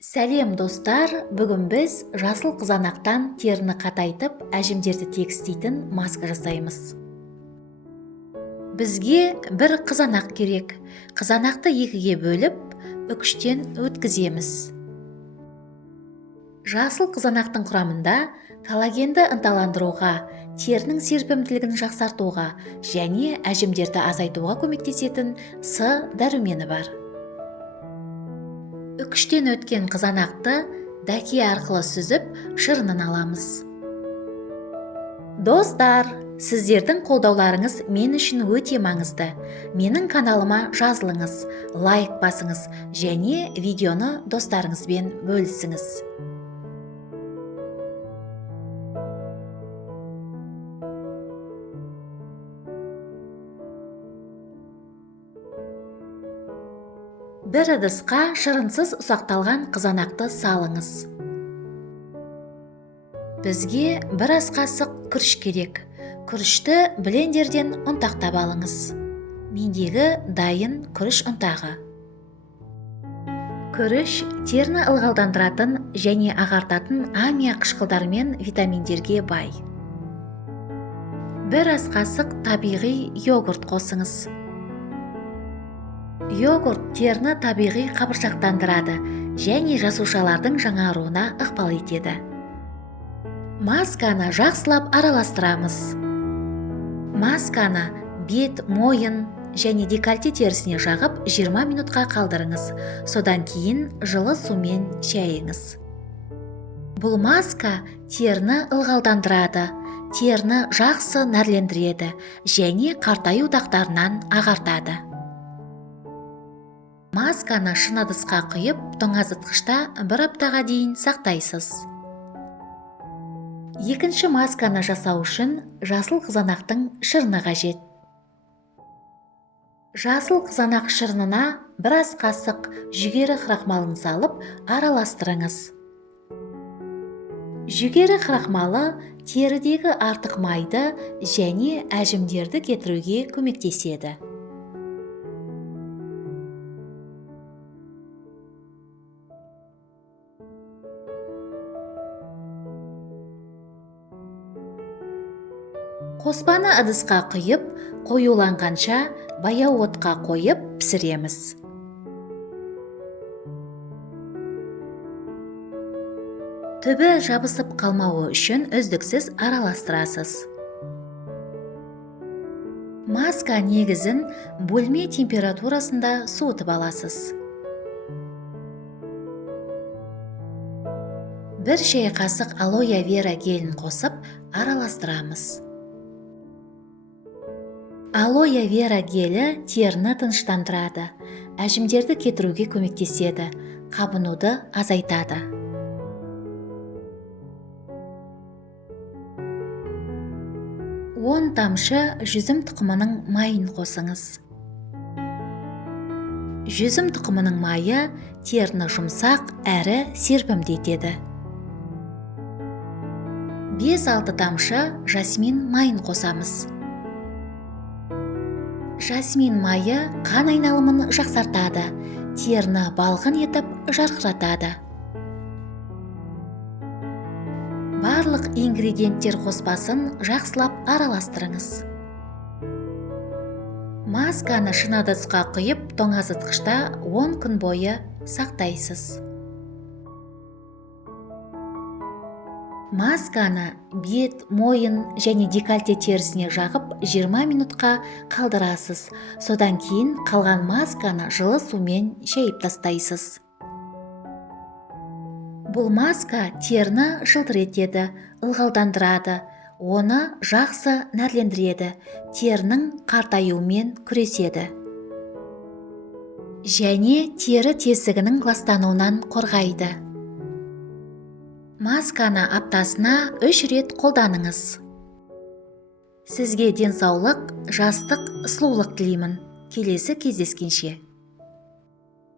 Сәлем достар, бүгін біз жасыл қызанақтан теріні қатайтып, әжімдерді тегістейтін маска жасаймыз. Бізге бір қызанақ керек. Қызанақты екіге бөліп, үкіштен өткіземіз. Жасыл қызанақтың құрамында коллагенді ынталандыруға, терінің серпімділігін жақсартуға және әжімдерді азайтуға көмектесетін С дәрумені бар. Үкіштен өткен қызанақты дәке арқылы сүзіп, шырынын аламыз. Достар, сіздердің қолдауларыңыз мен үшін өте маңызды. Менің каналыма жазылыңыз, лайк басыңыз және видеоны достарыңызбен бөлісіңіз. Бір ыдысқа шырынсыз ұсақталған қызанақты салыңыз. Бізге бір ас қасық күріш керек. Күрішті блендерден ұнтақтап алыңыз. Мендегі дайын күріш ұнтағы. Күріш теріні ылғалдандыратын және ағартатын амия қышқылдары мен витаминдерге бай. Бір ас қасық табиғи йогурт қосыңыз. Йогурт теріні табиғи қабыршақтандырады және жасушалардың жаңаруына ықпал етеді. Масканы жақсылап араластырамыз. Масканы бет, мойын және декольте терісіне жағып 20 минутқа қалдырыңыз. Содан кейін жылы сумен шайыңыз. Бұл маска теріні ылғалдандырады, теріні жақсы нәрлендіреді және қартаю дақтарынан ағартады. Масканы шыны ыдысқа құйып, тоңазытқышта 1 аптаға дейін сақтайсыз. Екінші масканы жасау үшін жасыл қызанақтың шырыны қажет. Жасыл қызанақ шырынына 1 ас қасық жүгері крахмалын салып, араластырыңыз. Жүгері крахмалы терідегі артық майды және әжімдерді кетіруге көмектеседі. Қоспаны ыдысқа құйып, қоюланғанша баяу отқа қойып пісіреміз. Түбі жабысып қалмауы үшін үздіксіз араластырасыз. Маска негізін бөлме температурасында суытып аласыз. 1 шай қасық алоэ вера гелін қосып араластырамыз. Алоэ вера гелі теріні тыныштандырады, әжімдерді кетіруге көмектеседі, қабынуды азайтады. Он тамшы жүзім тұқымының майын қосыңыз. Жүзім тұқымының майы теріні жұмсақ әрі серпімді етеді. 5-6 тамшы жасмин майын қосамыз. Жасмин майы қан айналымын жақсартады, теріні балғын етіп жарқыратады. Барлық ингредиенттер қоспасын жақсылап араластырыңыз. Масканы шыны ыдысқа құйып, тоңазытқышта 10 күн бойы сақтайсыз. Масканы бет, мойын және декольте терісіне жағып 20 минутқа қалдырасыз. Содан кейін қалған масканы жылы сумен шайып тастайсыз. Бұл маска теріні жылтыр етеді, ылғалдандырады, оны жақсы нәрлендіреді, терінің қартаюымен күреседі. Және тері тесігінің ластануынан қорғайды. Масканы аптасына 3 рет қолданыңыз. Сізге денсаулық, жастық, сұлулық тілеймін. Келесі кездескенше.